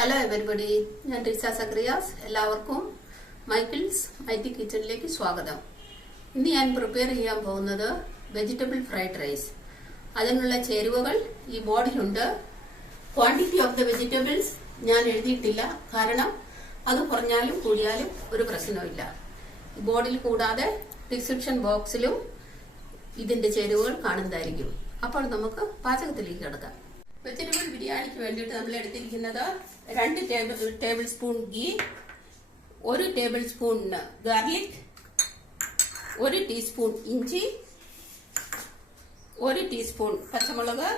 Hello everybody, ഞാൻ റിസ സക്രിയാസ്. എല്ലാവർക്കും Michael's mighty കിച്ചണിലേക്ക് സ്വാഗതം. ഇന്ന് ഞാൻ പ്രിപ്പയർ ചെയ്യാൻ പോകുന്നത് വെജിറ്റബിൾ ഫ്രൈഡ് റൈസ്. അതിനുള്ള ചേരുവകൾ ഈ ബോർഡിലുണ്ട്. ക്വാണ്ടിറ്റി ഓഫ് ദ വെജിറ്റബിൾസ് ഞാൻ എഴുതിയിട്ടില്ല, കാരണം അത് കുറഞ്ഞാലും കൂടിയാലും ഒരു പ്രശ്നമില്ല. ഈ ബോർഡിൽ കൂടാതെ ഡിസ്ക്രിപ്ഷൻ ബോക്സിലും ഇതിന്റെ ചേരുവകൾ കാണുന്നതായിരിക്കും. അപ്പോൾ നമുക്ക് പാചകത്തിലേക്ക് കിടക്കാം. വെജിറ്റബിൾ ബിരിയാണിക്ക് വേണ്ടിയിട്ട് നമ്മൾ എടുത്തിരിക്കുന്നത് 2 table spoon ghee, 1 table spoon garlic, 1 teaspoon ഇഞ്ചി, 1 ടീസ്പൂൺ പച്ചമുളക്,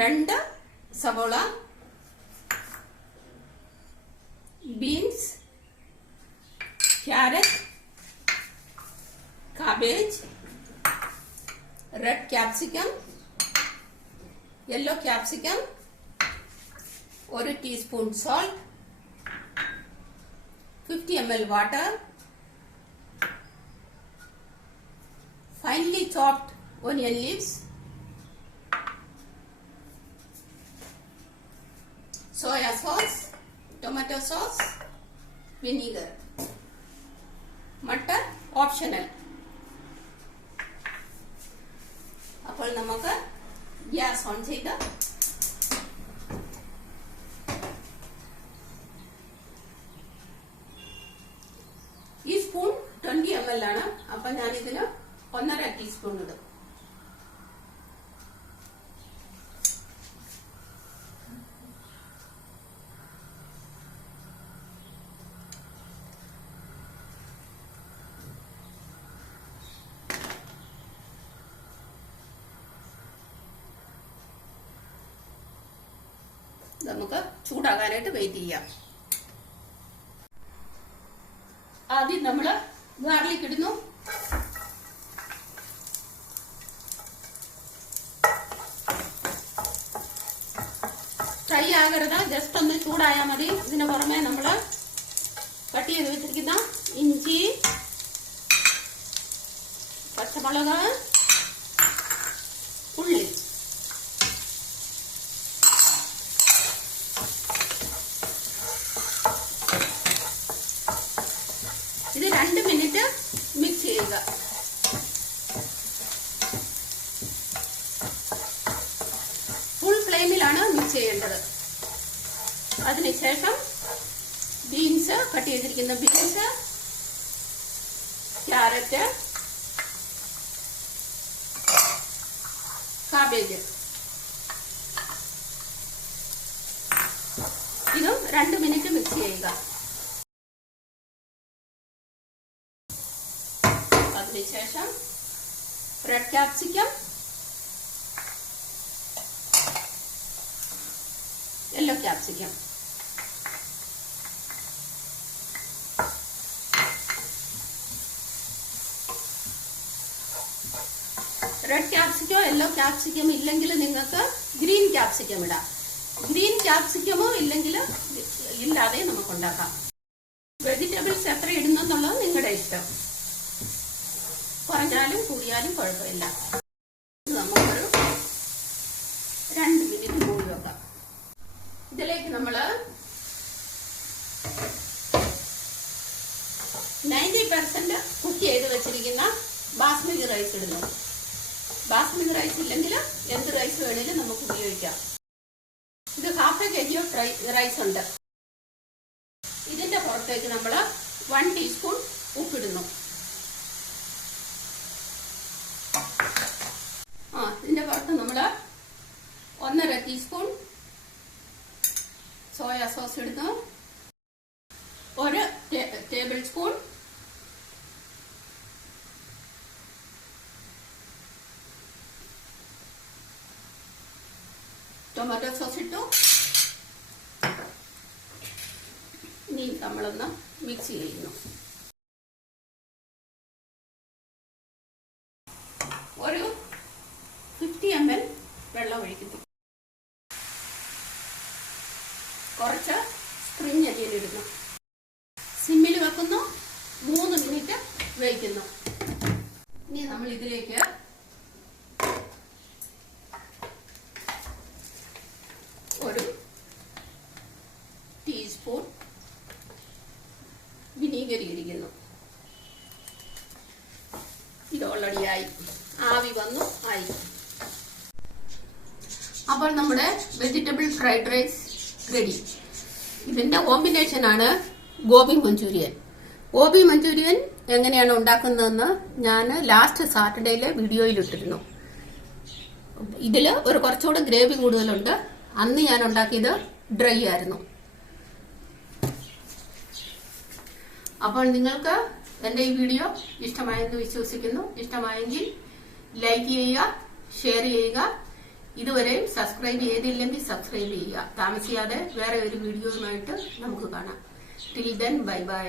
2 സവോള, beans, carrot, cabbage, red capsicum, yellow capsicum, 1 teaspoon salt, 50 ml water, finely chopped onion leaves, soya sauce, tomato sauce, vinegar. Butter optional. അപ്പോൾ നമുക്ക് ഗ്യാസ് ഓൺ ചെയ്ത് ഈ spoon 20 ml ആണ്. അപ്പൊ ഞാൻ ഇതിന് 1.5 ടീസ്പൂൺ ഇടും. നമുക്ക് ചൂടാകാനായിട്ട് വെയിറ്റ് ചെയ്യാം. ആദ്യം നമ്മൾ ഗാർലിക് ഇടുന്നു. ഫ്രൈ ആകരുത്, ജസ്റ്റ് ഒന്ന് ചൂടായാൽ മതി. ഇതിന് പുറമെ നമ്മൾ കട്ട് ചെയ്ത് വെച്ചിരിക്കുന്ന ഇഞ്ചി, പച്ചമുളക്, ഉള്ളി ഇത് 2 മിനിറ്റ് മിക്സ് ചെയ്യുക. ഫുൾ ഫ്ലെയിമിലാണ് മിക്സ് ചെയ്യേണ്ടത്. അതിനുശേഷം ബീൻസ്, കട്ട് ചെയ്തിരിക്കുന്ന ബീൻസ്, ക്യാരറ്റ്, കാബേജ് ഇതും 2 മിനിറ്റ് മിക്സ് ചെയ്യുക. അതിനുശേഷം red capsicum, yellow capsicum, red ക്യാപ്സിക്കോ യെല്ലോ ക്യാപ്സിക്കം ഇല്ലെങ്കിൽ നിങ്ങൾക്ക് ഗ്രീൻ ക്യാപ്സിക്കം ഇടാം. ഗ്രീൻ ക്യാപ്സിക്കമോ ഇല്ലെങ്കിൽ ഇല്ലാതെ നമുക്ക് ഉണ്ടാക്കാം. വെജിറ്റബിൾസ് എത്ര ഇടുന്നെന്നുള്ളത് നിങ്ങളുടെ ഇഷ്ടം. കുറഞ്ഞാലും കൂടിയാലും കുഴപ്പമില്ല. നമുക്കൊരു 2 മിനിറ്റ് മൂടി വെക്കാം. ഇതിലേക്ക് നമ്മൾ 90% കുക്ക് ചെയ്ത് വെച്ചിരിക്കുന്ന ബാസ്മതി റൈസ് ഇടുന്നു. ബാസ്മതി റൈസ് ഇല്ലെങ്കിൽ എന്ത് റൈസ് വേണേലും നമുക്ക് ഉപയോഗിക്കാം. ഇത് 1/2 kg റൈസ് ഉണ്ട്. ഇതിന്റെ പുറത്തേക്ക് നമ്മൾ 1 ടീസ്പൂൺ ഉപ്പിടുന്നു. ഇതിന്റെ പുറത്ത് നമ്മൾ 1.5 ടീസ്പൂൺ സോയ സോസ് ഇടുന്നു. 1 ടേബിൾ സ്പൂൺ ടൊമാറ്റോ സോസ് ഇട്ടു. ഇനി നമ്മളൊന്ന് മിക്സ് ചെയ്യുന്നു. ഒരു 50 ml വെള്ളം ഒഴിക്കുന്നു. കുറച്ച് സ്പ്രിംഗ് അരിയിൽ ഇടുന്നു. സിമ്മിൽ വെക്കുന്നു. 3 മിനിറ്റ് വേവിക്കുന്നു. ഇനി നമ്മൾ ഇതിലേക്ക് സ്പൂൺ വിനീഗർ ഇരിക്കുന്നു. ഇത് ഓൾറെഡി ആയി, ആവി വന്നു ആയി. അപ്പോൾ നമ്മുടെ വെജിറ്റബിൾ ഫ്രൈഡ് റൈസ് റെഡി. ഇതിന്റെ കോമ്പിനേഷൻ ആണ് ഗോബി മഞ്ചൂരിയൻ. ഗോബി മഞ്ചൂരിയൻ എങ്ങനെയാണ് ഉണ്ടാക്കുന്നതെന്ന് ഞാൻ ലാസ്റ്റ് സാറ്റർഡേയിലെ വീഡിയോയിൽ ഇട്ടിരുന്നു. ഇതില് ഒരു കുറച്ചുകൂടെ ഗ്രേവി കൂടുതലുണ്ട്. അന്ന് ഞാൻ ഉണ്ടാക്കിയത് ഡ്രൈ ആയിരുന്നു. അപ്പോൾ നിങ്ങൾക്ക് എന്റെ ഈ വീഡിയോ ഇഷ്ടമായെന്ന് വിശ്വസിക്കുന്നു. ഇഷ്ടമായെങ്കിൽ ലൈക്ക് ചെയ്യുക, ഷെയർ ചെയ്യുക. ഇതുവരെയും സബ്സ്ക്രൈബ് ചെയ്തില്ലെങ്കിൽ സബ്സ്ക്രൈബ് ചെയ്യുക. താമസിയാതെ വേറെ ഒരു വീഡിയോയുമായിട്ട് നമുക്ക് കാണാം. Till then bye bye.